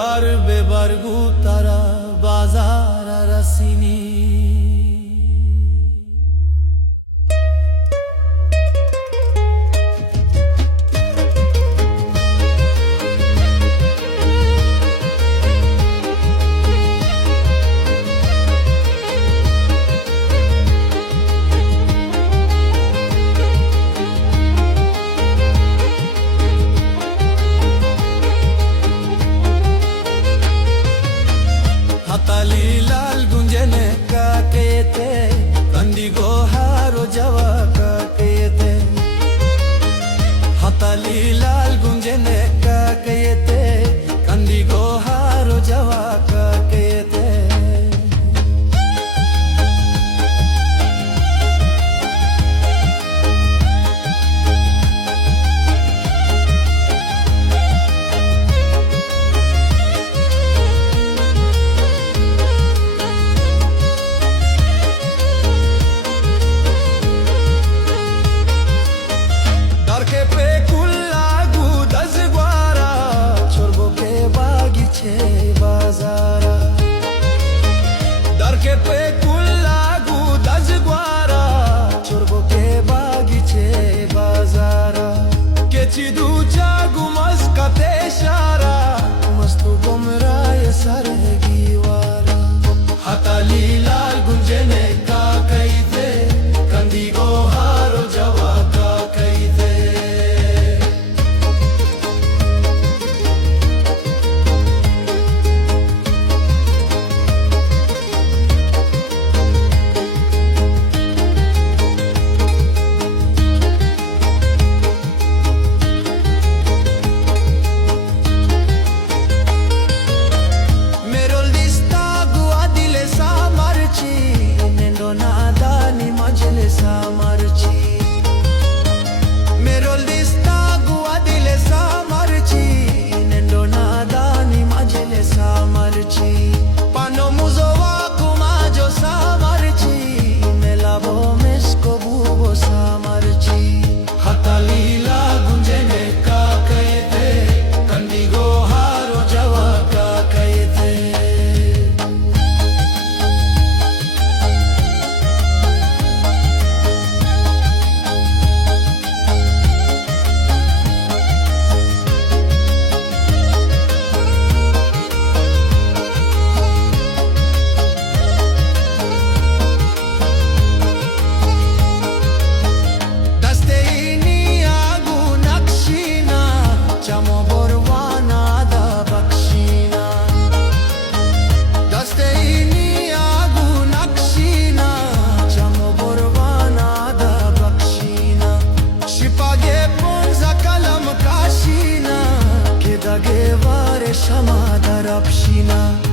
Barguar be bargutara bazara rasini. हाताली लाल गुंजने का कहते कंदी गो हारो जवा का कहते हाताली लाल गुंजने का कहते कंदी गो हारो जवा का कहते बाजारा दरके पे कुल्लागू दजग्वारा चोरबो के बागीचे बाजारा के चिदू जागू मस्कते शारा मस्तु गुमरा ये सरगीवारा हाताली लाल गुंजने का कहते कंदी गो हारो जवा का कहते Shama darabshina